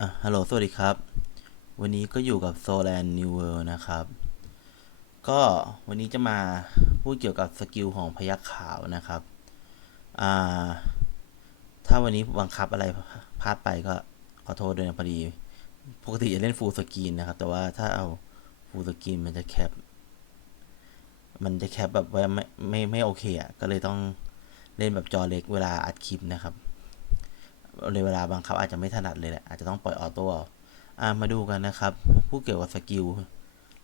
อะฮัลโหล สวัสดีครับ วันนี้ก็อยู่กับ Solan New World นะครับ ก็วันนี้จะมาพูดเกี่ยวกับสกิลของพยัคฆ์ขาวนะครับ อ่า ถ้าวันนี้บังคับอะไรพลาดไปก็ขอโทษด้วยนะพอดี ปกติจะเล่นฟูลสกรีนนะครับ แต่ว่าถ้าเอาฟูลสกรีนมันจะแคป มันจะแคปแบบว่าไม่ไม่ไม่โอเคอะ ก็เลยต้องเล่นแบบจอเล็กเวลาอัดคลิปนะครับ เลยเวลาบังคับอาจจะไม่ถนัดเลยแหละ อาจจะต้องปล่อยออโต้อ่ามาดูกันนะครับพูดเกี่ยวกับสกิล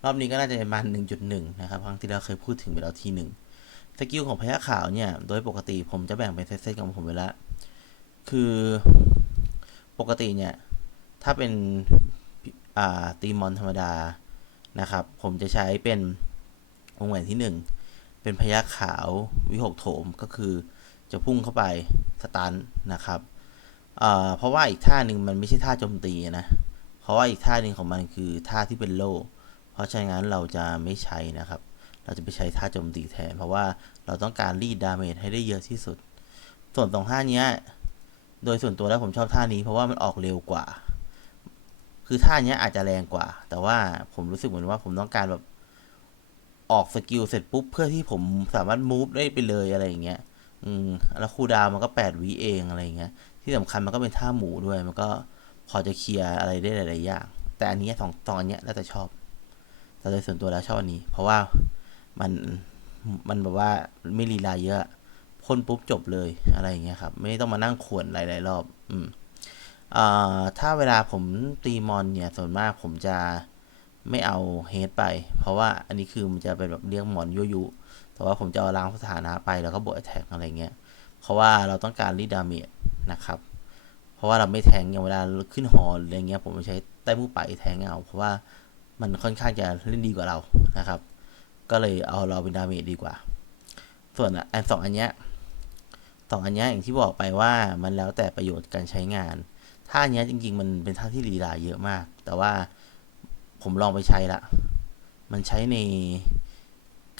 รอบนี้ก็น่าจะประมาณ1.1 นะครับ ครั้งที่แล้วเคยพูดถึงไปแล้วทีหนึ่งสกิลของพยัคฆ์ขาวเนี่ย โดยปกติผมจะแบ่งเป็นเซตๆของผมไปล้วคือปกติเนี่ย ถ้าเป็นอ่าตีมอนธรรมดานะครับ ผมจะใช้เป็นวงแหวนที่ 1 เป็นพยัคฆ์ขาววิหกโถมก็คือจะพุ่งเข้าไปสตันนะครับ เพราะว่าอีกท่าหนึ่งมันไม่ใช่ท่าโจมตีนะ เพราะว่าอีกท่าหนึ่งของมันคือท่าที่เป็นโล่ เพราะฉะนั้นเราจะไม่ใช้นะครับ เราจะไปใช้ท่าโจมตีแทน เพราะว่าเราต้องการรีดดาเมจให้ได้เยอะที่สุด ส่วนตรงท่านี้โดยส่วนตัวแล้วผมชอบท่านี้เพราะว่ามันออกเร็วกว่า คือท่านี้อาจจะแรงกว่า แต่ว่าผมรู้สึกเหมือนว่าผมต้องการแบบออกสกิลเสร็จปุ๊บเพื่อที่ผมสามารถมูฟได้ไปเลยอะไรอย่างเงี้ย อืม แล้วคูดาวมันก็แปดวิเองอะไรอย่างเงี้ย ที่สำคัญมันก็เป็นท่าหมูด้วย มันก็พอจะเคลียร์อะไรได้หลายๆอย่าง แต่อันนี้สองตอนเนี้ยแล้วแต่ชอบ แต่โดยส่วนตัวแล้วชอบอันนี้ เพราะว่ามันมันแบบว่าไม่ลีลาเยอะพ่นปุ๊บจบเลยอะไรอย่างเงี้ยครับ ไม่ต้องมานั่งขวนหลายๆรอบ อืมอ่าถ้าเวลาผมตีมอนเนี่ย ส่วนมากผมจะไม่เอาเฮดไป เพราะว่าอันนี้คือมันจะเป็นแบบเรียกมอนยุยุแต่ว่าผมจะเอาล้างสถานะไปแล้วก็บวกแท็กอะไรเงี้ย เพราะว่าเราต้องการรีดดาเมจ นะครับ เพราะว่าเราไม่แทงอย่างเวลาขึ้นหอหรืออะไรเงี้ยผมจะใช้ใต้มือไปแทงเอา เพราะว่ามันค่อนข้างจะเล่นดีกว่าเรานะครับ ก็เลยเอาเราเป็นดาเมจดีกว่า ส่วนอันสองอันเนี้ยสองอันเนี้ยอย่างที่บอกไปว่ามันแล้วแต่ประโยชน์การใช้งาน ท่าเนี้ยจริง ๆ มันเป็นท่าที่ลีลาเยอะมาก แต่ว่าผมลองไปใช้ละ มันใช้ใน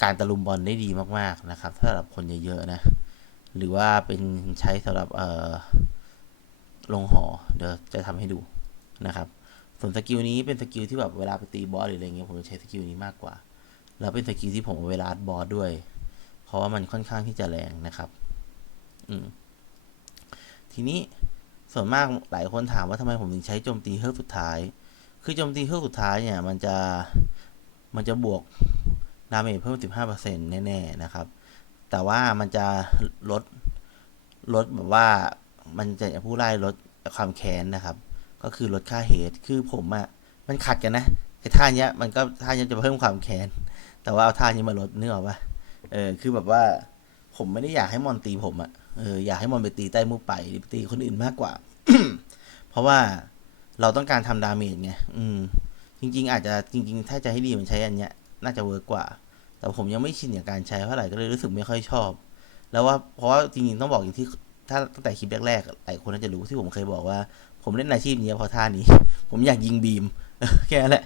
การตะลุมบอลได้ดีมากๆนะครับ ถ้าสำหรับคนเยอะๆนะ หรือว่าเป็นใช้สำหรับเอ่อลงหอเดี๋ยวจะทำให้ดูนะครับ ส่วนสกิลนี้เป็นสกิลที่แบบเวลาไปตีบอสหรืออะไรเงี้ยผมจะใช้สกิลนี้มากกว่า แล้วเป็นสกิลที่ผมเวลาบอสด้วย เพราะว่ามันค่อนข้างที่จะแรงนะครับ อืมทีนี้ส่วนมากหลายคนถามว่าทำไมผมถึงใช้โจมตีเฮือกสุดท้าย คือโจมตีเฮือกสุดท้ายเนี่ย มันจะมันจะบวกดาเมจเพิ่ม 15%แน่ๆนะครับ แต่ว่ามันจะลดลดแบบว่ามันจะผู้ไล่ลดความแค้นนะครับ ก็คือลดค่าเหตุคือผมอะมันขัดกันนะไอ้ท่าเนี้ยมันก็ท่านี้จะเพิ่มความแค้นแต่ว่าเอาท่านี้มาลดเนื้ออกปะเออคือแบบว่าผมไม่ได้อยากให้มอนตีผมอะเอออยากให้มอนไปตีใต้มือไปตีคนอื่นมากกว่า เพราะว่าเราต้องการทำดาเมจไงอืมจริง ๆ อาจจะจริง ๆ ถ้าจะให้ดีมันใช้อันเนี้ย น่าจะเวิร์กกว่า แต่ผมยังไม่ชินกับการใช้เท่าไหร่ก็เลยรู้สึกไม่ค่อยชอบ แล้วว่าเพราะว่าจริงๆต้องบอกอย่างที่ถ้าตั้งแต่คลิปแรกๆหลายคนน่าจะรู้ที่ผมเคยบอกว่า ผมเล่นอาชีพนี้เพราะท่านี้ ผมอยากยิงบีมแค่นั้นแหละ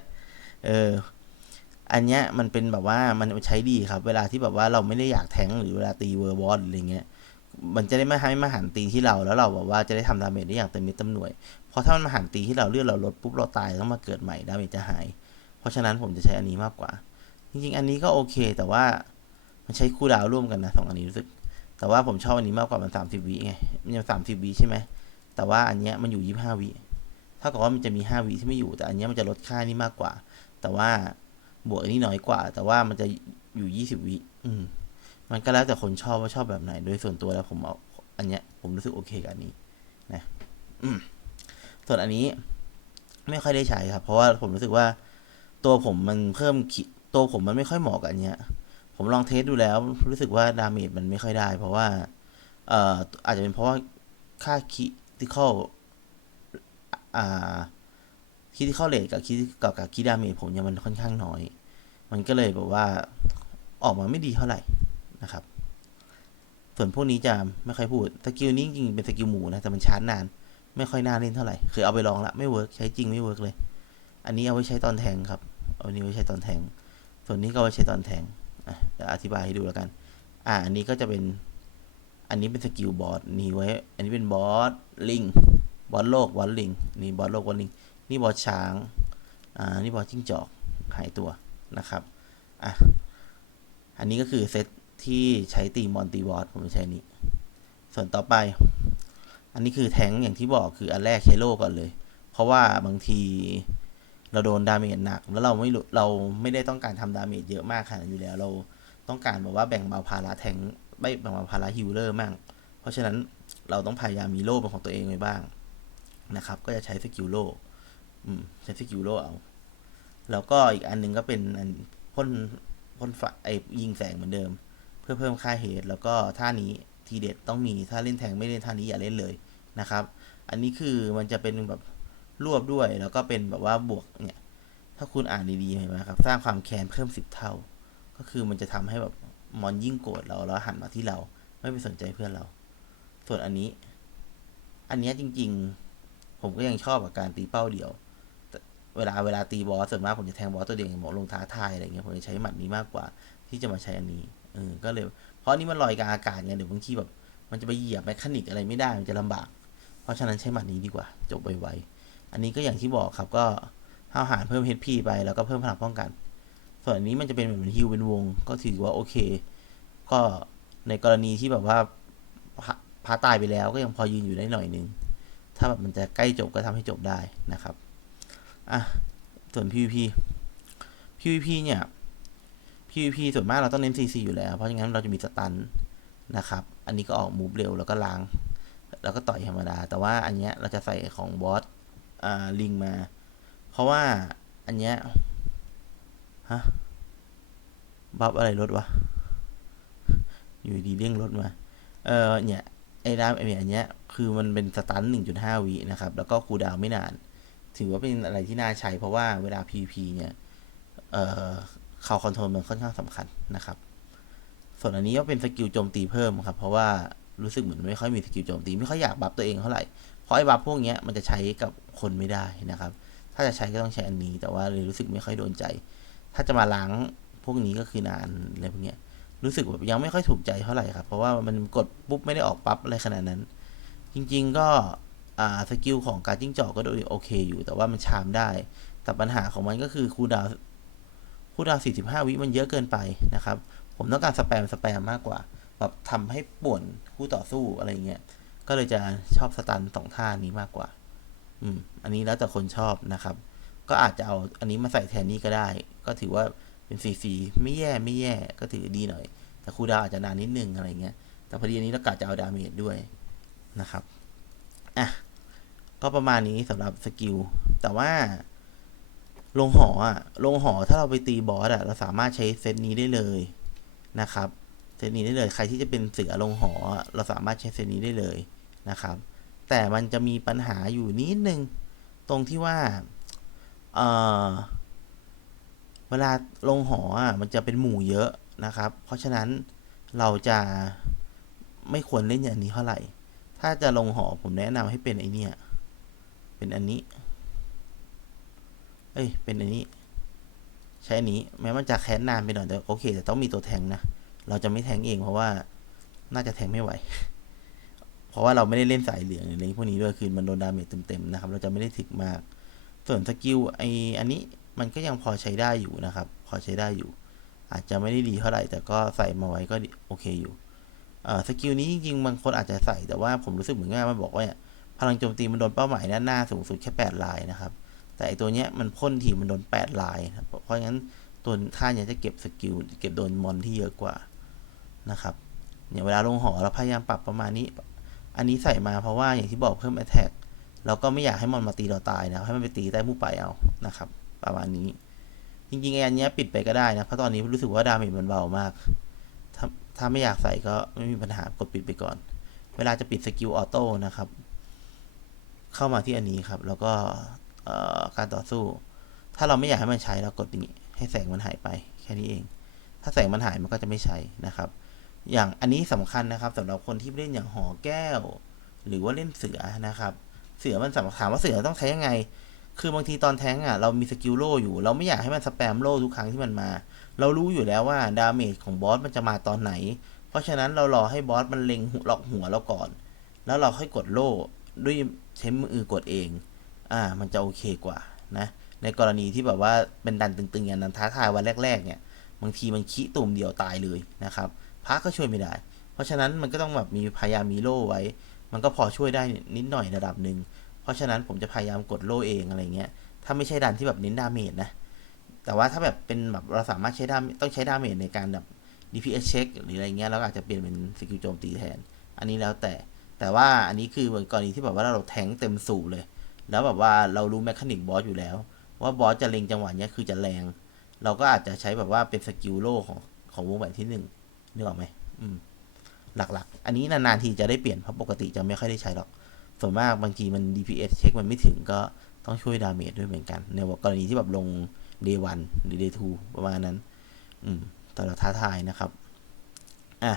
เอออันเนี้ยมันเป็นแบบว่ามันใช้ดีครับ เวลาที่แบบว่าเราไม่ได้อยากแทงหรือเวลาตีเวอร์บอสออะไรเงี้ยมันจะได้ไม่ให้มาหันตีที่เราแล้วเราแบบว่าจะได้ทำดาเมจได้อย่างเต็มเม็ดเต็มหน่วยเพราะถ้ามันมาหันตีที่เราเลือดเราลดปุ๊บเราตายต้องมาเกิดใหม่ดาเมจจะหาย เพราะฉะนั้นผมจะใช้อันนี้มากกว่า จริงๆ อันนี้ก็โอเค แต่ว่ามันใช้คู่ดาวร่วมกันนะสองอันนี้รู้สึก แต่ว่าผมชอบอันนี้มากกว่ามันสามสิบวิไงมันยังสามสิบวิใช่ไหมแต่ว่าอันเนี้ยมันอยู่ยี่ห้าวิเท่ากับว่ามันจะมีห้าวิที่ไม่อยู่ แต่อันเนี้ยมันจะลดค่านี้มากกว่า แต่ว่าบวกอันนี้น้อยกว่า แต่ว่ามันจะอยู่ยี่สิบวิอืม มันก็แล้วแต่คนชอบว่าชอบแบบไหน โดยส่วนตัวแล้วผมเอาอันเนี้ยผมรู้สึกโอเคกับอันนี้นะอืมส่วนอันนี้ไม่ค่อยได้ใช้ครับ เพราะว่าผมรู้สึกว่าตัวผมมันเพิ่มขี ตัวผมมันไม่ค่อยเหมาะกับอันเนี้ย ผมลองเทสดูแล้ว รู้สึกว่าดาเมจมันไม่ค่อยได้ เพราะว่าเอ่ออาจจะเป็นเพราะว่าค่าคิติคอลอ่าคิติคอลเลทกับคิกับกับคิดาเมจผมยังมันค่อนข้างน้อย มันก็เลยแบบว่าออกมาไม่ดีเท่าไหร่นะครับ ส่วนพวกนี้จะไม่ค่อยพูด สกิลนี้จริงเป็นสกิลหมูนะ แต่มันชาร์จนาน ไม่ค่อยน่าเล่นเท่าไหร่เคยเอาไปลองละไม่เวิร์กใช้จริงไม่เวิร์กเลย อันนี้เอาไว้ใช้ตอนแทงครับ เอาอันนี้ไว้ใช้ตอนแทง ส่วนนี้ก็ไว้ใช้ตอนแทงอะเดี๋ยวอธิบายให้ดูแล้วกัน อ่า อันนี้ก็จะเป็น อันนี้เป็นสกิลบอสนี่ไว้ อันนี้เป็นบอสลิง บอสโลก บอสลิง นี่บอสโลก บอสลิง นี่บอสช้าง อ่า นี่บอสจิ้งจอก หายตัวนะครับ อะ อันนี้ก็คือเซตที่ใช้ตีมอนตีบอส ผมใช้นี้ ส่วนต่อไป อันนี้คือแทงอย่างที่บอกคืออันแรกใช้โล่ก่อนเลย เพราะว่าบางที เราโดนดาเมจหนัก แล้วเราไม่เราไม่ได้ต้องการทำดาเมจเยอะมากขนาดอยู่แล้ว เราต้องการแบบว่าแบ่งเบาภาระแทงไม่แบ่งเบาภาระฮิลเลอร์มั่งเพราะฉะนั้นเราต้องพยายามมีโล่เป็นของตัวเองไว้บ้างนะครับ ก็จะใช้สกิลโล่อืมใช้สกิลโล่เอา แล้วก็อีกอันหนึงก็เป็นอันพ่นพ่นไฟไอยิงแสงเหมือนเดิม เพื่อเพิ่มค่าเฮดแล้วก็ท่านี้ทีเด็ดต้องมีถ้าเล่นแทงไม่เล่นท่านี้อย่าเล่นเลยนะครับ อันนี้คือมันจะเป็นแบบ รวบด้วย แล้วก็เป็นแบบว่าบวกเนี่ย ถ้าคุณอ่านดีๆเห็นไหมครับ สร้างความแค้นเพิ่มสิบเท่า ก็คือมันจะทำให้แบบมอนยิ่งโกรธเราแล้วหันมาที่เรา ไม่ไปสนใจเพื่อนเรา ส่วนอันนี้ อันเนี้ยจริง ๆ ผมก็ยังชอบกับการตีเป้าเดียวเวลาเวลาตีบอสส่วนมากผมจะแทงบอสตัวเดียวอย่างบอกลงท้าทายอะไรเงี้ยผมจะใช้หมัดนี้มากกว่า ที่จะมาใช้อันนี้เออก็เลย เพราะนี้มันลอยกลางอากาศไงเดี๋ยวบางทีแบบ มันจะไปเหยียบแมคานิกอะไรไม่ได้มันจะลำบาก เพราะฉะนั้นใช้หมัดนี้ดีกว่า จบไวๆ อันนี้ก็อย่างที่บอกครับก็ห้าวหารเพิ่ม HP ไปแล้วก็เพิ่มพลังป้องกัน ส่วนอันนี้มันจะเป็นเหมือนฮิวเป็นวง ก็ถือว่าโอเค ก็ในกรณีที่แบบว่าพระพระตายไปแล้วก็ยังพอยืนอยู่ได้หน่อยนึง ถ้าแบบมันจะใกล้จบก็ทำให้จบได้นะครับ อะ ส่วน PVP PVP เนี่ย PVP ส่วนมากเราต้องเน้น CC อยู่แล้ว เพราะงั้นเราจะมีสตันนะครับ อันนี้ก็ออกมูฟเร็วแล้วก็ล้าง แล้วก็ต่อยธรรมดา แต่ว่าอันเนี้ยเราจะใส่ของบอส อ่าลิงมา เพราะว่าอันเนี้ยฮะบัฟอะไรลดวะ อยู่ดีเด้งรถมา เออเนี่ยไอ้ดามไอ้เนี่ยอันเนี้ยคือมันเป็นสตัน1.5วินะครับ แล้วก็คูดาวไม่นาน ถือว่าเป็นอะไรที่น่าใช้เพราะว่าเวลา PVP เนี่ย เอ่อข่าวคอนโทรลมันค่อนข้างสำคัญนะครับ ส่วนอันนี้ก็เป็นสกิลโจมตีเพิ่มครับ เพราะว่ารู้สึกเหมือนไม่ค่อยมีสกิลโจมตี ไม่ค่อยอยากบัฟตัวเองเท่าไหร่ เพราะไอ้บัฟพวกนี้มันจะใช้กับคนไม่ได้นะครับ ถ้าจะใช้ก็ต้องใช้อันนี้ แต่ว่าเลยรู้สึกไม่ค่อยโดนใจ ถ้าจะมาล้างพวกนี้ก็คือนานอะไรพวกนี้รู้สึกแบบยังไม่ค่อยถูกใจเท่าไหร่ครับ เพราะว่ามันกดปุ๊บไม่ได้ออกปั๊บอะไรขนาดนั้น จริง ๆ ก็อ่าสกิลของการจิ้งจอกก็โอเคอยู่ แต่ว่ามันชามได้ แต่ปัญหาของมันก็คือคูดาวคูดาว 45 วิมันเยอะเกินไปนะครับ ผมต้องการสแปมสแปมมากกว่า แบบทำให้ป่วนคู่ต่อสู้อะไรเงี้ย ก็เลยจะชอบสตันสองท่านี้มากกว่า อืม อันนี้แล้วแต่คนชอบนะครับ ก็อาจจะเอาอันนี้มาใส่แทนนี้ก็ได้ ก็ถือว่าเป็นซีซีไม่แย่ไม่แย่ ก็ถือดีหน่อย แต่คูดาวอาจจะนานนิดนึงอะไรเงี้ย แต่พอดีอันนี้เรากะจะเอาดาเมจด้วยนะครับ อะ ก็ประมาณนี้สำหรับสกิล แต่ว่าลงหออะลงหอถ้าเราไปตีบอสอะ เราสามารถใช้เซตนี้ได้เลยนะครับเซตนี้ได้เลย ใครที่จะเป็นเสือลงหอ เราสามารถใช้เซตนี้ได้เลย นะครับ แต่มันจะมีปัญหาอยู่นิดนึง ตรงที่ว่าเออเวลาลงหออะมันจะเป็นหมู่เยอะนะครับ เพราะฉะนั้นเราจะไม่ควรเล่นอย่างนี้เท่าไหร่ ถ้าจะลงหอผมแนะนำให้เป็นไอเนี่ย เป็นอันนี้ เอ้ย เป็นอันนี้ ใช้อันนี้ แม้มันจะแค้นนานไปหน่อยแต่โอเค แต่ต้องมีตัวแทงนะ เราจะไม่แทงเองเพราะว่าน่าจะแทงไม่ไหว ราะว่าเราไม่ได้เล่นสายเหลืองหรืออะไรพวกนี้ด้วยคือมันโดนดาเมจเต็มๆนะครับ เราจะไม่ได้ถึกมาก ส่วนสกิลไออันนี้มันก็ยังพอใช้ได้อยู่นะครับ พอใช้ได้อยู่ อาจจะไม่ได้ดีเท่าไหร่ แต่ก็ใส่มาไว้ก็โอเคอยู่เอ่อสกิลนี้จริงๆบางคนอาจจะใส่แต่ว่าผมรู้สึกเหมือนง่ายมันบอกว่าเนี่ยพลังโจมตีมันโดนเป้าหมายด้านหน้าสูงสุดแค่8ลายนะครับ แต่ไอตัวเนี้ยมันพ่นทีมันโดน8ลายเพราะงั้นตัวท่าเนี้ยจะเก็บสกิลเก็บโดนมอนที่เยอะกว่านะครับเนี่ยเวลาลงหอเราพยายามปรับประมาณนี้ อันนี้ใส่มาเพราะว่าอย่างที่บอกเพิ่ม attack แล้วก็ไม่อยากให้มอนมาตีเราตายนะให้มันไปตีใต้ผู้ไปเอานะครับประมาณนี้ จริงๆไอ้อันนี้ปิดไปก็ได้นะเพราะตอนนี้รู้สึกว่าดาเมจมันเบามากถ้าถ้าไม่อยากใส่ก็ไม่มีปัญหากดปิดไปก่อน เวลาจะปิดสกิลออโต้นะครับ เข้ามาที่อันนี้ครับ แล้วก็การต่อสู้ ถ้าเราไม่อยากให้มันใช้เรากดนี้ให้แสงมันหายไปแค่นี้เอง ถ้าแสงมันหายมันก็จะไม่ใช้นะครับ อย่างอันนี้สำคัญนะครับสำหรับคนที่เล่นอย่างหอแก้ว หรือว่าเล่นเสือนะครับ เสือมันสำถามว่าเสือต้องใช้ยังไง คือบางทีตอนแทงอะเรามีสกิลโล่อยู่ เราไม่อยากให้มันสแปมโล่ทุกครั้งที่มันมา เรารู้อยู่แล้วว่าดาเมจของบอสมันจะมาตอนไหน เพราะฉะนั้นเรารอให้บอสมันเล็งหล็อกหัวเราก่อน แล้วเราค่อยกดโล่ด้วยใช้มือกดเอง อ่า มันจะโอเคกว่านะ ในกรณีที่แบบว่าเป็นดันตึงๆอย่างนั้นท้าทายวันแรก ๆ เนี่ย บางทีมันขี้ตุ่มเดียวตายเลยนะครับ พระก็ช่วยไม่ได้ เพราะฉะนั้นมันก็ต้องแบบมีพยายามมีโล่ไว้ มันก็พอช่วยได้นิดหน่อยระดับหนึ่ง เพราะฉะนั้นผมจะพยายามกดโล่เองอะไรเงี้ย ถ้าไม่ใช่ดันที่แบบเน้นดาเมจนะ แต่ว่าถ้าแบบเป็นแบบเราสามารถใช้ดาต้องใช้ดาเมจในการแบบ DPS เช็คหรืออะไรเงี้ยเราอาจจะเปลี่ยนเป็นสกิลโจมตีแทน อันนี้แล้วแต่ แต่ว่าอันนี้คือเหมือนกรณีที่แบบว่าเราแทงเต็มสูบเลย แล้วแบบว่าเรารู้แมคานิกบอสอยู่แล้ว ว่าบอสจะเล็งจังหวะเนี้ยคือจะแรง เราก็อาจจะใช้แบบว่าเป็นสกิลโล่ของของวงแหวนที่ห นึ่งนึกออกไหมอืม หลักๆ อันนี้นานๆทีจะได้เปลี่ยนเพราะปกติจะไม่ค่อยได้ใช้หรอก ส่วนมากบางทีมัน DPS เช็คมันไม่ถึงก็ต้องช่วยดาเมจด้วยเหมือนกัน ในกรณีที่แบบลง day 1หรือ day 2ประมาณนั้น อืมแต่เราท้าทายนะครับ อะ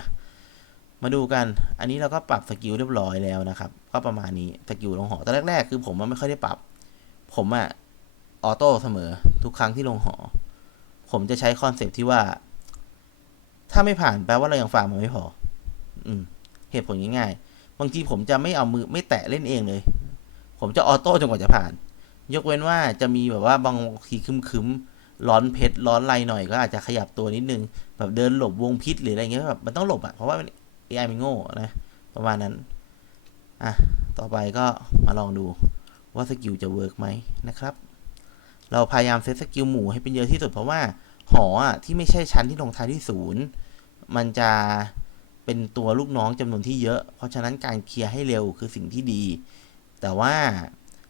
มาดูกัน อันนี้เราก็ปรับสกิลเรียบร้อยแล้วนะครับ ก็ประมาณนี้ สกิลลงหอตอนแรกๆ คือผมมันไม่ค่อยได้ปรับ ผมอะออโต้เสมอทุกครั้งที่ลงหอ ผมจะใช้คอนเซปต์ที่ว่า ถ้าไม่ผ่านแปลว่าเรายังฟาร์มมันไม่พอ อืม เหตุผลง่ายๆ บางทีผมจะไม่เอามือไม่แตะเล่นเองเลย ผมจะออโต้จนกว่าจะผ่าน ยกเว้นว่าจะมีแบบว่าบางทีคึมๆ ร้อนเพชรร้อนไรหน่อยก็อาจจะขยับตัวนิดนึง แบบเดินหลบวงพิษหรืออะไรเงี้ยแบบมันต้องหลบอะเพราะว่า AI มันโง่นะ ประมาณนั้น อะ ต่อไปก็มาลองดูว่าสกิลจะเวิร์กไหมนะครับ เราพยายามเซตสกิลหมู่ให้เป็นเยอะที่สุดเพราะว่า หออะที่ไม่ใช่ชั้นที่ลงท้ายที่ศูนย์มันจะเป็นตัวลูกน้องจำนวนที่เยอะ เพราะฉะนั้นการเคลียร์ให้เร็วคือสิ่งที่ดี แต่ว่า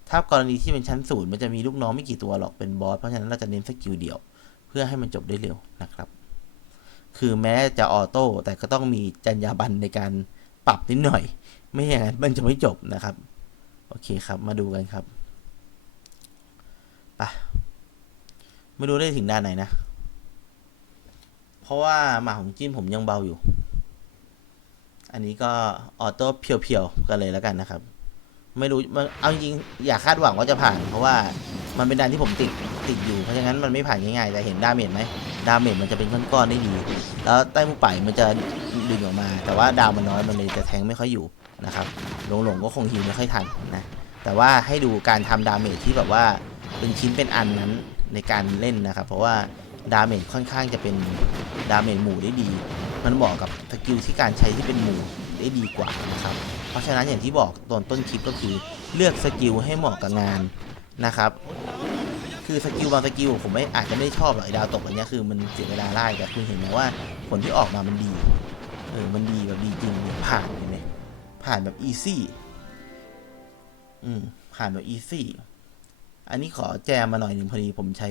ถ้ากรณีที่เป็นชั้นศูนย์มันจะมีลูกน้องไม่กี่ตัวหรอกเป็นบอสเพราะฉะนั้นเราจะเน้นสกิลเดียว เพื่อให้มันจบได้เร็วนะครับ คือแม้จะออโต้แต่ก็ต้องมีจรรยาบรรณในการปรับนิดหน่อย ไม่อย่างนั้นมันจะไม่จบนะครับ โอเคครับมาดูกันครับไปมาดูได้ถึงด้านไหนนะ ราะว่าหมาของจิ้นผมยังเบาอยู่ อันนี้ก็ออโต้เพียวๆกันเลยแล้วกันนะครับ ไม่รู้มันเอาจริงอย่าคาดหวังว่าจะผ่าน เพราะว่ามันเป็นดันที่ผมติดติดอยู่ เพราะฉะนั้นมันไม่ผ่านง่ายๆแต่เห็นดาเมจไหมดาเมจมันจะเป็นก้อนๆได้ดี แล้วใต้มุไปมันจะดึงออกมา แต่ว่าดาวมันน้อยมันเลยจะแทงไม่ค่อยอยู่นะครับหลงๆก็คงฮิวไม่ค่อยทันนะแต่ว่าให้ดูการทำดาเมจที่แบบว่าเป็นชิ้นเป็นอันนั้นในการเล่นนะครับ เพราะว่า ดาเมจค่อนข้างจะเป็นดาเมจหมู่ได้ดี มันเหมาะกับสกิลที่การใช้ที่เป็นหมู่ได้ดีกว่านะครับ เพราะฉะนั้นอย่างที่บอกตอนต้นคลิปก็คือเลือกสกิลให้เหมาะกับงานนะครับ คือสกิลบางสกิลผมไม่อาจจะไม่ชอบหรอกไอ้ดาวตกอันนี้คือมันเสียเวลาไล่แต่คุณเห็นไหมว่าผลที่ออกมามันดี เออ มันดีแบบดีจริงผ่านเห็นไหมผ่านแบบอีซี่อืมผ่านแบบอีซี่อันนี้ขอแจมมาหน่อยหนึ่งพอดีผมใช้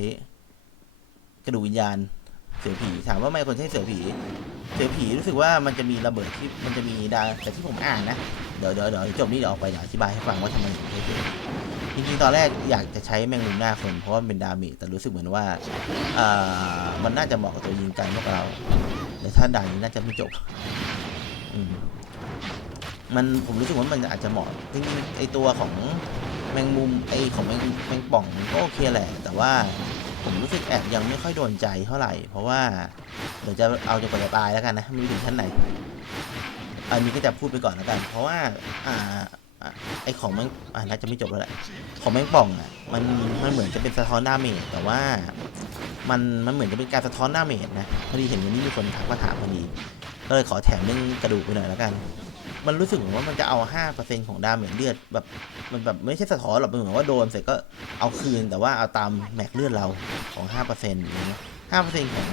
กระดูกวิญญาณเสือผีถามว่าทำไม่คนใช้เสือผี เสือผีรู้สึกว่ามันจะมีระเบิดที่มันจะมีดาแต่ที่ผมอ่านนะเดี๋ยวเดี๋ยวเดี๋ยวจบนี้เดี๋ยวออกไปเดี๋ยวอธิบายให้ฟังว่าทำไมถึงใช้เสือจริงๆตอนแรกอยากจะใช้แมงมุมหน้าคนเพราะว่ามันเป็นดาเมจแต่รู้สึกเหมือนว่าอ่ามันน่าจะเหมาะกับตัวยิงไกลมากกว่าเราแต่ถ้าด่านนี้น่าจะไม่จบอืมมันผมรู้สึกว่ามันอาจจะเหมาะจริงๆไอตัวของแมงมุมไอของแมงแมงป่องมันก็โอเคแหละ แต่ว่า ผมรู้สึกแอบยังไม่ค่อยโดนใจเท่าไหร่ เพราะว่าเดี๋ยวจะเอาจนกว่าจะตายแล้วกันนะไม่รู้ถึงขั้นไหนอันนี้ก็จะพูดไปก่อนแล้วกัน เพราะว่าอ่าไอของแมงอ่าน่าจะไม่จบแล้วแหละของแมงป่องอะมันมันเหมือนจะเป็นสะท้อนดาเมจแต่ว่ามันมันเหมือนจะเป็นการสะท้อนดาเมจนะพอดีเห็นวันนี้มีคนทักมาถามพอดีก็เลยขอแถมเรื่องกระดูกไปหน่อยแล้วกัน มันรู้สึกเหมือนว่ามันจะเอาห้าเปอร์เซ็นของดาเมจเลือดแบบมันแบบไม่ใช่สะท้อนหรอกมันเหมือนว่าโดนเสร็จก็เอาคืนแต่ว่าเอาตามแม็กเลือดเราของห้าเปอร์เซ็นต์อย่างเงี้ยห้าเปอร์เซ็นของ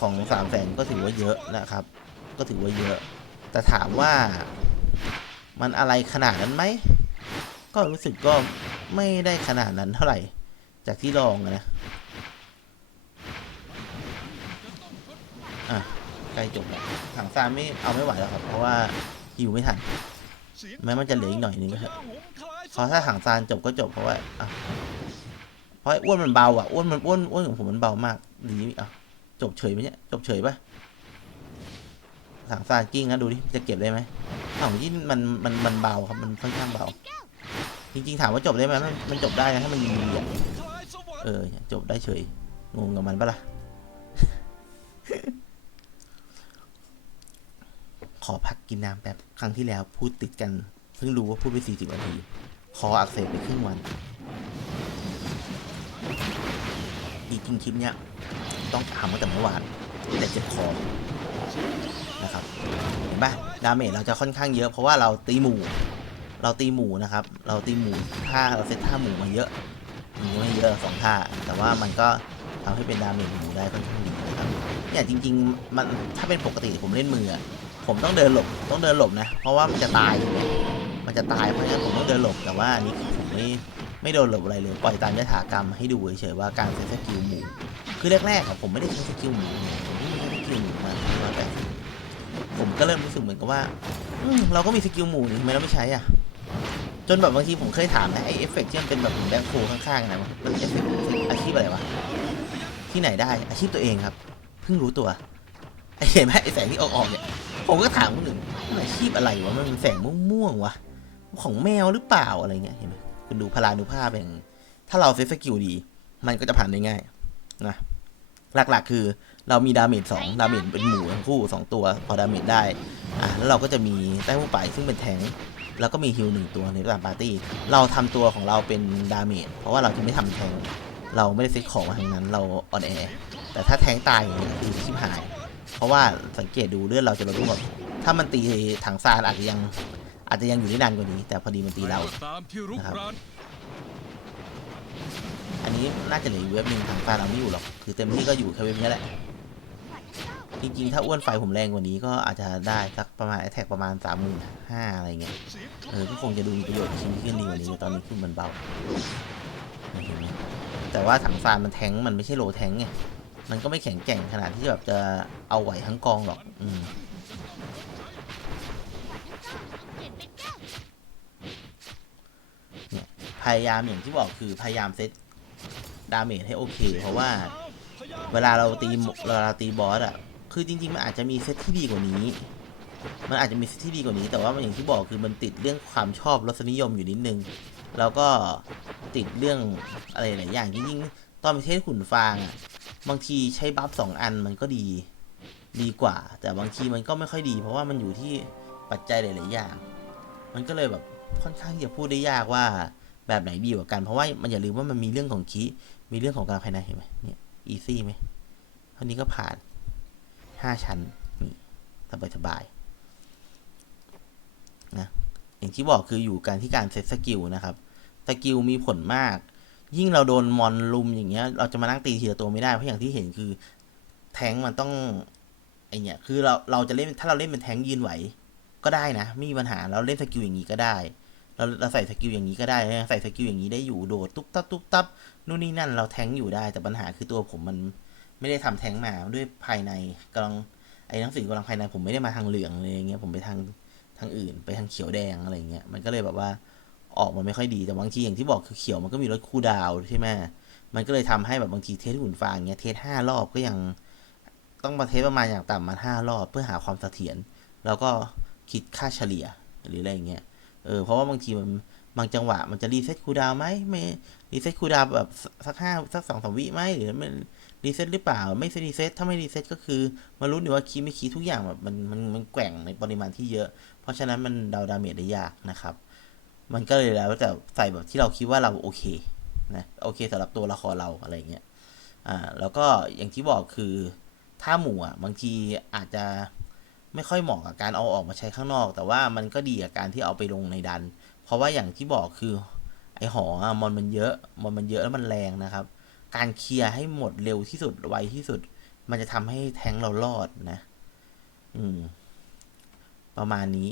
ของสามแสนก็ถือว่าเยอะนะครับ ก็ถือว่าเยอะ แต่ถามว่ามันอะไรขนาดนั้นไหม ก็รู้สึกก็ไม่ได้ขนาดนั้นเท่าไหร่ จากที่ลองนะอะ ใกล้จบแล้วถังซานไม่เอาไม่ไหวแล้วครับ เพราะว่าหิวไม่ทันแม้มันจะเหลืออีกหน่อยนึงก็เถอะเพราะถ้าถังซานจบก็จบเพราะว่าเพราะอ้วนมันเบาอะอ้วนมันอ้วนอ้วนของผมมันเบามากดีอะจบเฉยไหมเนี่ยจบเฉยปะถังซานกิ้งนะดูดิจะเก็บได้ไหมถังที่มันมันมันเบาครับมันค่อนข้างเบา จริง ๆ ถามว่าจบได้ไหมมันจบได้นะถ้ามันยิงดีอะเออจบได้เฉยงงกับมันปะล่ะ ขอพักกินน้ำแป๊บครั้งที่แล้วพูดติดกัน เพิ่งรู้ว่าพูดไปสี่สิบนาที คออักเสบไปครึ่งวัน อีกจริงคลิปเนี้ยต้องทำตั้งแต่เมื่อวานแต่เจ็บคอนะครับเห็นปะดาเมจเราจะค่อนข้างเยอะ เพราะว่าเราตีหมูเราตีหมูนะครับ เราตีหมูท่าเราเซตท่าหมูมาเยอะมันก็ไม่เยอะสองท่า แต่ว่ามันก็ทำให้เป็นดาเมจหมูได้ค่อนข้างดีนะครับเนี่ยจริง ๆ มันถ้าเป็นปกติผมเล่นมือ ผมต้องเดินหลบต้องเดินหลบนะ เพราะว่ามันจะตาย มันจะตายเพราะงั้นผมต้องเดินหลบแต่ว่าอันนี้ผมไม่ไม่โดนหลบอะไรเลยปล่อยตามยถากรรมให้ดูเฉยๆว่าการใช้สกิลหมู่คือแรกๆอะผมไม่ได้ใช้สกิลหมู่ผมได้สกิลหมู่มามาแต่ผมก็เริ่มรู้สึกเหมือนกับว่าอืมเราก็มีสกิลหมู่นี่ทำไมเราไม่ใช้อะจนแบบบางทีผมเคยถามนะไอเอฟเฟกต์ที่มันเป็นแบบแบ็คโฟข้างๆนะมันเอฟเฟกต์อาชีพอะไรวะที่ไหนได้อาชีพตัวเองครับเพิ่งรู้ตัวไอเห็นไหมไอแสงที่ออกๆเนี่ย ผมก็ถามคนอื่นมันอาชีพอะไรวะ มันเป็นแสงม่วงๆวะ ของแมวหรือเปล่าอะไรเงี้ย เห็นไหมคุณดูพลานุภาพอย่าง ถ้าเราเซตสกิลดี มันก็จะผ่านได้ง่ายนะ หลักๆคือเรามีดาเมจสองดาเมจเป็นหมู่ทั้งคู่สองตัว พอดาเมจได้ อะแล้วเราก็จะมีแต้มผู้ไปซึ่งเป็นแทงค์แล้วก็มีฮิลหนึ่งตัวในระดับปาร์ตี้ เราทำตัวของเราเป็นดาเมจเพราะว่าเราจะไม่ทำแทงค์เราไม่ได้เซ็ตของมาทางนั้น เราออนแอร์แต่ถ้าแทงค์ตายอย่างนี้คือชิบหาย เพราะว่าสังเกตดูเลือดเราจะลดลงแบบถ้ามันตีถังซานอาจจะยังอาจจะยังอยู่ได้นานกว่านี้ แต่พอดีมันตีเรานะครับอันนี้น่าจะเหลืออีกเว็บหนึ่งถังซานเราไม่อยู่หรอกคือเต็มที่ก็อยู่แค่เว็บนี้แหละจริงๆ ถ้าอ้วนไฟผมแรงกว่านี้ก็อาจจะได้สักประมาณแท็กประมาณสามหมื่นห้าอะไรเงี้ย เออก็คงจะดูมีประโยชน์ชีวิตขึ้นดีกว่านี้แต่ตอนนี้ขึ้นมันเบา แต่ว่าถังซานมันแทงมันไม่ใช่โลแทงไง มันก็ไม่แข็งแกร่งขนาดที่แบบจะเอาไหวทั้งกองหรอก อืมเนี่ยพยายามอย่างที่บอกคือพยายามเซตดาเมจให้โอเค เพราะว่า เวลาเราตีเวลาเราตีบอสอะคือจริงๆมันอาจจะมีเซตที่ดีกว่านี้ มันอาจจะมีเซตที่ดีกว่านี้ แต่ว่ามันอย่างที่บอกคือมันติดเรื่องความชอบรสนิยมอยู่นิดนึง แล้วก็ติดเรื่องอะไรหลายอย่างจริงๆตอนไปเทสขุนฟางอะ บางทีใช้บัฟสองอันมันก็ดีดีกว่า แต่บางทีมันก็ไม่ค่อยดี เพราะว่ามันอยู่ที่ปัจจัยหลาย ๆ อย่าง มันก็เลยแบบค่อนข้างที่จะพูดได้ยากว่าแบบไหนดีกว่ากัน เพราะว่ามันอย่าลืมว่ามันมีเรื่องของคีมีเรื่องของการภายในเห็นไหมเนี่ยอีซี่ไหมเท่านี้ก็ผ่านห้าชั้นนี่สบายสบายๆนะอย่างที่บอกคืออยู่การที่การเซตสกิลนะครับ สกิลมีผลมาก ยิ่งเราโดนมอนลุมอย่างเงี้ย เราจะมานั่งตีทีละตัวไม่ได้ เพราะอย่างที่เห็นคือ แทงมันต้องไอเนี่ยคือเราเราจะเล่นถ้าเราเล่นเป็นแทงยืนไหว ก็ได้นะไม่มีปัญหาเราเล่นสกิลอย่างนี้ก็ได้ เราเราใส่สกิลอย่างนี้ก็ได้ใส่สกิลอย่างนี้ได้อยู่โดดตุ๊บตับตุ๊บตับนู่นนี่นั่น เราแทงอยู่ได้แต่ปัญหาคือตัวผมมันไม่ได้ทำแทงมาด้วยภายในกำลังไอ้หนังสือกำลังภายในผมไม่ได้มาทางเหลืองเลยอย่างเงี้ยผมไปทางทางอื่นไปทางเขียวแดงอะไรเงี้ยมันก็เลยแบบว่า ออกมาไม่ค่อยดีแต่บางทีอย่างที่บอกคือเขียวมันก็มีลดคูลดาวใช่ไหมมันก็เลยทำให้แบบบางทีเทสหุ่นฟางเงี้ยเทสห้ารอบก็ยังต้องมาเทสประมาณอย่างต่ำมาห้ารอบเพื่อหาความเสถียรแล้วก็คิดค่าเฉลี่ยหรืออะไรเงี้ยเออเพราะว่าบางทีมันบางจังหวะมันจะรีเซ็ตคูลดาวไหมไม่รีเซ็ตคูลดาวแบบสักห้าสักสองสามวิไหมหรือมันรีเซ็ตหรือเปล่า ไม่รีเซ็ตถ้าไม่รีเซ็ตก็คือมารู้ดีว่าคีย์ไม่คีย์ทุกอย่างแบบมันมันมันแกว่งในปริมาณที่เยอะ เพราะฉะนั้นมันเดาดาเมจได้ยากนะครับ มันก็เลยแล้วแต่ใส่แบบที่เราคิดว่าเราโอเคนะโอเคสำหรับตัวละครเราอะไรเงี้ยอ่าแล้วก็อย่างที่บอกคือถ้าหมูอะบางทีอาจจะไม่ค่อยเหมาะกับการเอาออกมาใช้ข้างนอก แต่ว่ามันก็ดีกับการที่เอาไปลงในดัน เพราะว่าอย่างที่บอกคือไอหออะมอนมันเยอะมอนมันเยอะแล้วมันแรงนะครับ การเคลียร์ให้หมดเร็วที่สุดไวที่สุด มันจะทำให้แทงเรารอดนะ อืม ประมาณนี้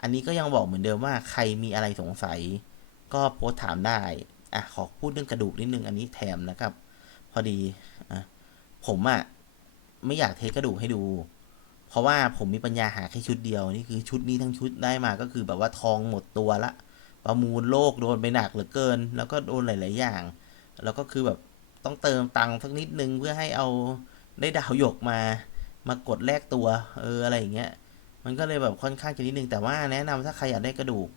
อันนี้ก็ยังบอกเหมือนเดิมว่าใครมีอะไรสงสัย ก็โพสถามได้ อะ ขอพูดเรื่องกระดูกนิดนึง อันนี้แถมนะครับ พอดีอะผมอะไม่อยากเทสกระดูกให้ดู เพราะว่าผมมีปัญญาหาแค่ชุดเดียว นี่คือชุดนี้ทั้งชุดได้มาก็คือแบบว่าทองหมดตัวละ ประมูลโลกโดนไปหนักเหลือเกิน แล้วก็โดนหลาย ๆ อย่าง แล้วก็คือแบบต้องเติมตังค์สักนิดนึงเพื่อให้เอาได้ดาวหยกมา มากดแลกตัว เอออะไรอย่างเงี้ย มันก็เลยแบบค่อนข้างจะนิดนึง แต่ว่าแนะนำถ้าใครอยากได้กระดูก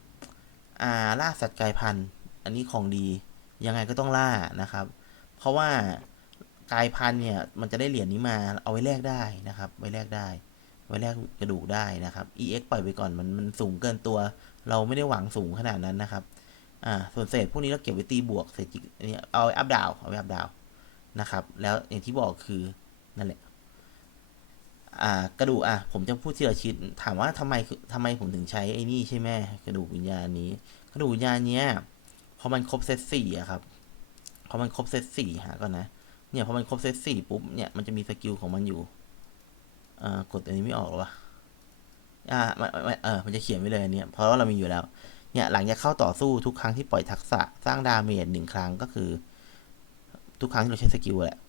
อ่าล่าสัตว์กายพันธุ์ อันนี้ของดี ยังไงก็ต้องล่านะครับ เพราะว่ากายพันธุ์เนี่ยมันจะได้เหรียญนี้มาเอาไว้แลกได้นะครับ ไว้แลกได้ ไว้แลกกระดูกได้นะครับ EX ปล่อยไปก่อนมันมันสูงเกินตัว เราไม่ได้หวังสูงขนาดนั้นนะครับ อ่าส่วนเศษพวกนี้เราเก็บไว้ตีบวกเศษจิกอันนี้เอาไว้อัพดาวเอาไว้อัพดาวนะครับ แล้วอย่างที่บอกคือนั่นแหละ อ่ากระดูกอะผมจะพูดทีละชิ้นถามว่าทำไมคือทำไมผมถึงใช้ไอ้นี่ใช่ไหมกระดูกวิญญาณนี้ กระดูกวิญญาณเนี้ยพอมันครบเซตสี่อะครับพอมันครบเซตสี่หาก่อนนะเนี่ยพอมันครบเซตสี่ปุ๊บเนี่ยมันจะมีสกิลของมันอยู่อ่ากดอันนี้ไม่ออกหรอวะอ่ามันมันเออมันจะเขียนไว้เลยเนี้ยเพราะว่าเรามีอยู่แล้ว เนี่ยหลังจากเข้าต่อสู้ทุกครั้งที่ปล่อยทักษะสร้างดาเมจหนึ่งครั้งก็คือ ทุกครั้งที่เราใช้สกิลแหละ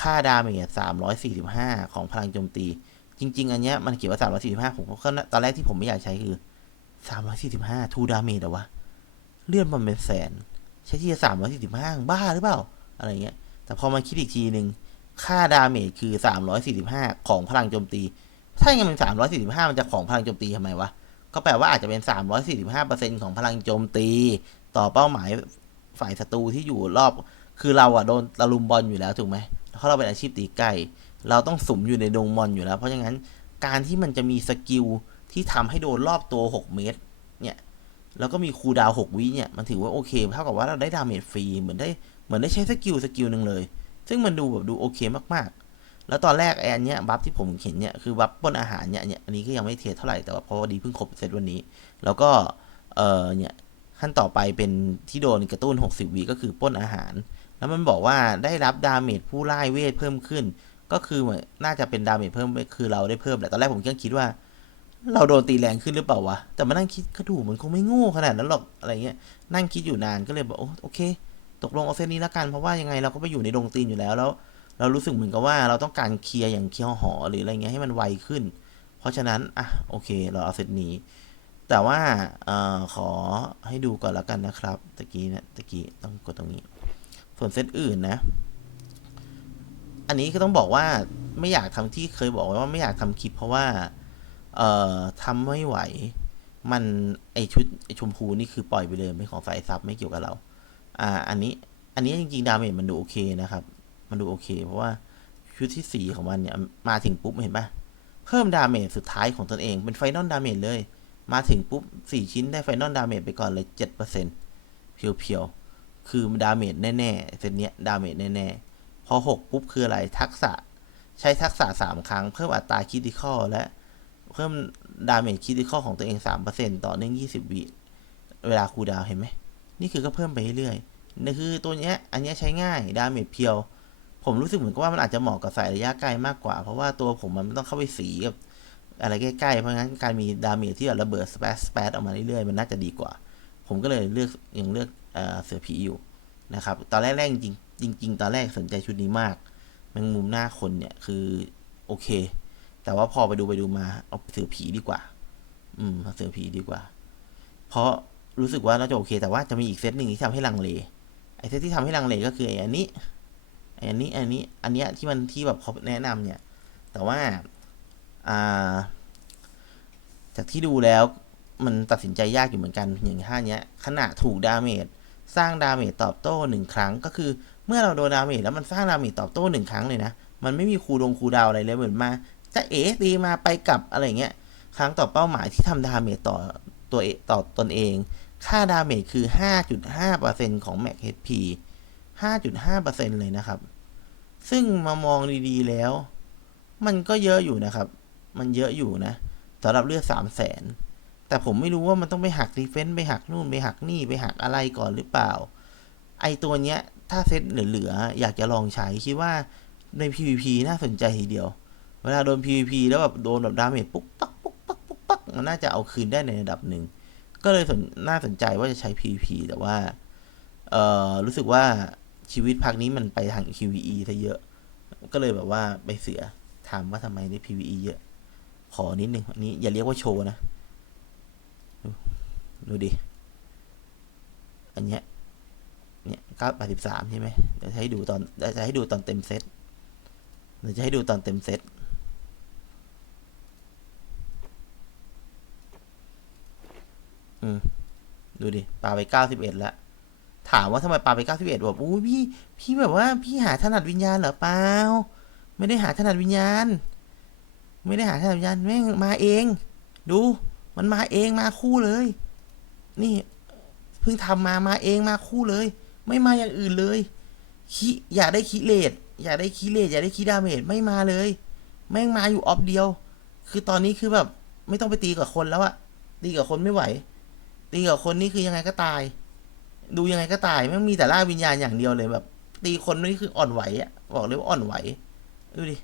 ค่าดาเมจสามร้อยสี่สิบห้าของพลังโจมตี จริง ๆ อันเนี้ยมันเขียนว่าสามร้อยสี่สิบห้าผมก็ตอนแรกที่ผมไม่อยากใช้คือสามร้อยสี่สิบห้าทูดาเมจเหรอวะ เลื่อนมันเป็นแสน ใช้ที่สามร้อยสี่สิบห้าบ้าหรือเปล่า อะไรเงี้ย แต่พอมาคิดอีกทีหนึ่งค่าดาเมจคือสามร้อยสี่สิบห้าของพลังโจมตี ถ้ายังเป็นสามร้อยสี่สิบห้ามันจะของพลังโจมตีทำไมวะ ก็แปลว่าอาจจะเป็นสามร้อยสี่สิบห้าเปอร์เซ็นของพลังโจมตี ต่อเป้าหมายฝ่ายศัตรูที่อยู่รอบ คือเราอะโดนตะลุมบอลอยู่แล้วถูกไหม เพราะเราเป็นอาชีพตีไก่ เราต้องสุ่มอยู่ในดงมอนอยู่แล้ว เพราะฉะนั้นการที่มันจะมีสกิลที่ทำให้โดนรอบตัว 6 เมตร เนี่ย แล้วก็มีคูดาว 6 วิเนี่ย มันถือว่าโอเค เท่ากับว่าเราได้ดาเมจฟรี เหมือนได้ เหมือนได้ใช้สกิลสกิลหนึ่งเลย ซึ่งมันดูแบบดูโอเคมากๆ แล้วตอนแรกไอ้อันเนี้ยบัฟที่ผมเห็นเนี่ย คือบัฟป้นอาหารเนี่ยเนี่ย อันนี้ก็ยังไม่เทสเท่าไหร่ แต่ว่าเพราะว่าดีเพิ่งครบเซตวันนี้ แล้วก็ เออเนี่ย ขั้นต่อไปเป็นที่โดนกระตุ้น 60วิก็คือปล้นอาหาร แล้วมันบอกว่าได้รับดาเมจผู้ไล่เวทเพิ่มขึ้น ก็คือเหมือนน่าจะเป็นดาเมจเพิ่มคือเราได้เพิ่มแหละตอนแรกผมก็คิดว่า เราโดนตีแรงขึ้นหรือเปล่าวะแต่มานั่งคิดกระดูกมันคงไม่โง่ขนาดนั้นหรอกอะไรเงี้ยนั่งคิดอยู่นานก็เลยบอกโอโอเค ตกลงเอาเส้นนี้ละกันเพราะว่ายังไงเราก็ไปอยู่ในดงตีนอยู่แล้วแล้ว เรารู้สึกเหมือนกับว่าเราต้องการเคลียร์อย่างเคลียร์หอหรืออะไรเงี้ยให้มันไวขึ้น เพราะฉะนั้นอะโอเค เราเอาเซตนี้แต่ว่าเอ่อขอให้ดูก่อนละกันนะครับตะกี้นะตะกี้ต้องกดตรงนี้ ส่วนเซตอื่นนะ อันนี้ก็ต้องบอกว่าไม่อยากทำที่เคยบอกไว้ว่าไม่อยากทำคลิปเพราะว่า เอ่อทำไม่ไหว มันไอชุดไอชมพูนี่คือปล่อยไปเลยเป็นของสายซับไม่เกี่ยวกับเรา อ่า อันนี้ อันนี้จริงๆดาเมจมันดูโอเคนะครับ มันดูโอเค เพราะว่าชุดที่สีของมันเนี่ยมาถึงปุ๊บเห็นปะเพิ่มดาเมจสุดท้ายของตนเองเป็นไฟนอลดาเมจเลย มาถึงปุ๊บสี่ชิ้นได้ไฟนอลดาเมจไปก่อนเลยเจ็ดเปอร์เซ็นต์เพียวๆ คือดาเมจแน่ๆเซตเนี้ยดาเมจแน่ๆ พอหกปุ๊บ คืออะไร ทักษะ ใช้ทักษะสามครั้ง เพิ่มอัตราคิติคอลและ เพิ่มดาเมจคิติคอลของตัวเองสามเปอร์เซ็นต่อเนื่องยี่สิบวิเวลาคูดาวเห็นไหม นี่คือก็เพิ่มไปเรื่อยๆนี่คือตัวเนี้ย อันเนี้ยใช้ง่าย ดาเมจเพียว ผมรู้สึกเหมือนกับว่ามันอาจจะเหมาะกับสายระยะไกลมากกว่า เพราะว่าตัวผมมันไม่ต้องเข้าไปสีกับอะไรใกล้ๆ เพราะงั้นการมีดาเมจที่แบบระเบิดสเปซสเปซออกมาเรื่อยๆ มันน่าจะดีกว่า ผมก็เลยเลือกอยังเลือก เสือผีอยู่นะครับ ตอนแรกๆจริงจริง ๆ ตอนแรกสนใจชุดนี้มากแมงมุมหน้าคนเนี่ยคือโอเค แต่ว่าพอไปดูไปดูมาเอาเสือผีดีกว่า อืมเอาเสือผีดีกว่า เพราะรู้สึกว่าน่าจะโอเค แต่ว่าจะมีอีกเซตหนึ่งที่ทำให้ลังเลไอเซตที่ทำให้ลังเลก็คือไออันนี้ไออันนี้อันนี้อันเนี้ยที่มันที่แบบเขาแนะนำเนี่ย แต่ว่าอ่าจากที่ดูแล้วมันตัดสินใจยากอยู่เหมือนกันอย่างท่าเนี้ยขณะถูกดาเมจ สร้างดาเมจตอบโต้หนึ่งครั้ง ก็คือเมื่อเราโดนดาเมจแล้วมันสร้างดาเมจตอบโต้หนึ่งครั้งเลยนะ มันไม่มีคูดงคูดาวอะไรเลยเหมือนมาจะเอ๋ตีมาไปกลับอะไรเงี้ย ครั้งต่อเป้าหมายที่ทำดาเมจต่อตัวเอต่อตนเอง ค่าดาเมจคือ 5.5%ของ Max HP 5.5%เลยนะครับ ซึ่งมามองดีๆแล้ว มันก็เยอะอยู่นะครับ มันเยอะอยู่นะสำหรับเลือดสามแสน แต่ผมไม่รู้ว่ามันต้องไปหักรีเฟนซ์ไปหักนู่นไปหักนี่ไปหักอะไรก่อนหรือเปล่า ไอตัวเนี้ย ถ้าเซตเหลือๆอยากจะลองใช้คิดว่าใน PVP น่าสนใจทีเดียว เวลาโดน PVP แล้วแบบโดนแบบดาเมจปุ๊กปักปุ๊กปักปุ๊กปักมันน่าจะเอาคืนได้ในระดับหนึ่ง ก็เลยสนน่าสนใจว่าจะใช้ PVP แต่ว่า เอ่อ รู้สึกว่าชีวิตพักนี้มันไปทาง QVE ซะเยอะ ก็เลยแบบว่าไปเสือถามว่าทำไมใน PVE เยอะ ขอนิดนึงอันนี้อย่าเรียกว่าโชว์นะ ดูดิ อันเนี้ย เนี่ยเก้าแปดสิบสามใช่ไหมเดี๋ยวจะให้ดูตอนเดี๋ยวจะให้ดูตอนเต็มเซตเดี๋ยวจะให้ดูตอนเต็มเซตอืม ดูดิปาไปเก้าสิบเอ็ดแล้วถามว่าทำไมปาไปเก้าสิบเอ็ดบอกอู้พี่ พี่แบบว่า พี่หาถนัดวิญญาณเหรอเปล่า ไม่ได้หาถนัดวิญญาณ ไม่ได้หาถนัดวิญญาณแม่งมาเอง ดู มันมาเองมาคู่เลย นี่เพิ่งทำมามาเองมาคู่เลย ไม่มาอย่างอื่นเลยคีอยากได้คีเลดอยากได้คีเลดอยากได้คีดาเมจไม่มาเลย แม่งมาอยู่ออฟเดียว คือตอนนี้คือแบบ ไม่ต้องไปตีกับคนแล้วอะตีกับคนไม่ไหว ตีกับคนนี่คือยังไงก็ตาย ดูยังไงก็ตายแม่งมีแต่ล่าวิญญาณอย่างเดียวเลยแบบ ตีคนนี่คืออ่อนไหวอะบอกเลยว่าอ่อนไหวดูดิ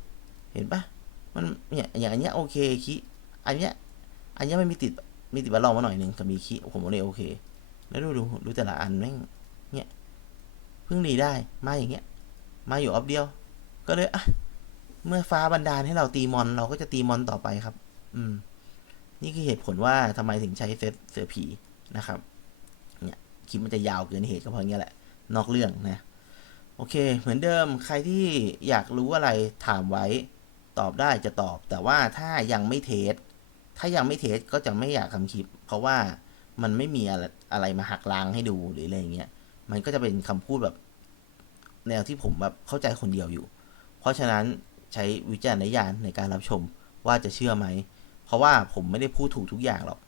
เห็นปะมันเนี่ยอย่างเนี้ยโอเคคีอันเนี้ยอันเนี้ยไมันมีติด มีติดบาลองมาหน่อยหนึ่งกับมีคีผมเลยโอเค แล้วดูดูดูแต่ละอันแม่งเนี่ยเพิ่งรีได้มาอย่างเงี้ย มาอยู่ออฟเดียว ก็เลยอะเมื่อฟ้าบันดาลให้เราตีมอน เราก็จะตีมอนต่อไปครับ อืม นี่คือเหตุผลว่าทำไมถึงใช้เซตเสือผีนะครับ เนี่ยคลิปมันจะยาวเกินเหตุก็เพราะงี้แหละ นอกเรื่องนะ โอเค เหมือนเดิมใครที่อยากรู้อะไรถามไว้ ตอบได้จะตอบ แต่ว่าถ้ายังไม่เทส ถ้ายังไม่เทสก็จะไม่อยากทำคลิป เพราะว่ามันไม่มีอะไรอะไรมาหักล้างให้ดูหรืออะไรอย่างเงี้ย มันก็จะเป็นคำพูดแบบ แนวที่ผมแบบเข้าใจคนเดียวอยู่ เพราะฉะนั้นใช้วิจารณญาณในการรับชมว่าจะเชื่อไหม เพราะว่าผมไม่ได้พูดถูกทุกอย่างหรอก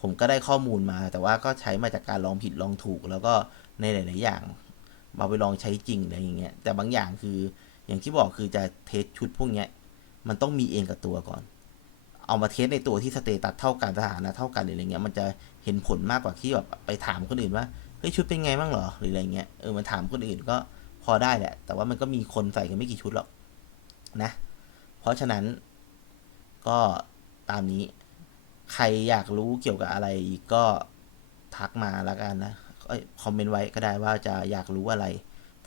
ผมก็ได้ข้อมูลมา แต่ว่าก็ใช้มาจากการลองผิดลองถูก แล้วก็ในหลาย ๆ อย่างมาไปลองใช้จริงอะไรอย่างเงี้ย แต่บางอย่างคืออย่างที่บอกคือจะเทสชุดพวกเนี้ย มันต้องมีเองกับตัวก่อน เอามาเทสในตัวที่สเตตัสเท่ากันสถานะเท่ากันหรืออะไรเงี้ยมันจะเห็นผลมากกว่าที่แบบไปถามคนอื่นว่าเฮ้ยชุดเป็นไงบ้างเหรอหรืออะไรเงี้ยเออมันถามคนอื่นก็พอได้แหละ แต่ว่ามันก็มีคนใส่กันไม่กี่ชุดหรอกนะ เพราะฉะนั้นก็ตามนี้ ใครอยากรู้เกี่ยวกับอะไรอีกก็ทักมาแล้วกันนะคอมเมนต์ไว้ก็ได้ว่าจะอยากรู้อะไร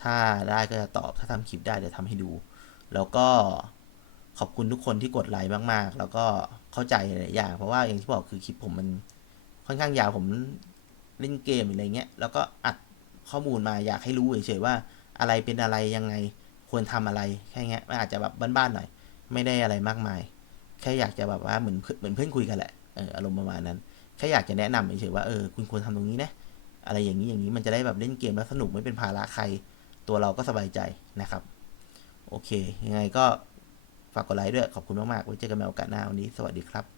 ถ้าได้ก็จะตอบถ้าทำคลิปได้เดี๋ยวทำให้ดู แล้วก็ ขอบคุณทุกคนที่กดไลค์มากๆ แล้วก็เข้าใจหลายอย่าง เพราะว่าอย่างที่บอกคือคลิปผมมันค่อนข้างยาวผมเล่นเกมอะไรเงี้ย แล้วก็อัดข้อมูลมาอยากให้รู้เฉยๆว่าอะไรเป็นอะไรยังไงควรทำอะไรแค่เงี้ยมันอาจจะแบบบ้านๆหน่อย ไม่ได้อะไรมากมาย แค่อยากจะแบบว่าเหมือนเหมือนเพื่อนคุยกันแหละเอออารมณ์ประมาณนั้นแค่อยากจะแนะนำเฉยๆว่าเออคุณควรทำตรงนี้นะอะไรอย่างนี้อย่างนี้มันจะได้แบบเล่นเกมแล้วสนุกไม่เป็นภาระใคร ตัวเราก็สบายใจนะครับ โอเค ยังไงก็ ฝากกดไลค์ด้วย ขอบคุณมากๆไว้เจอกันใหม่โอกาสหน้าวันนี้ สวัสดีครับ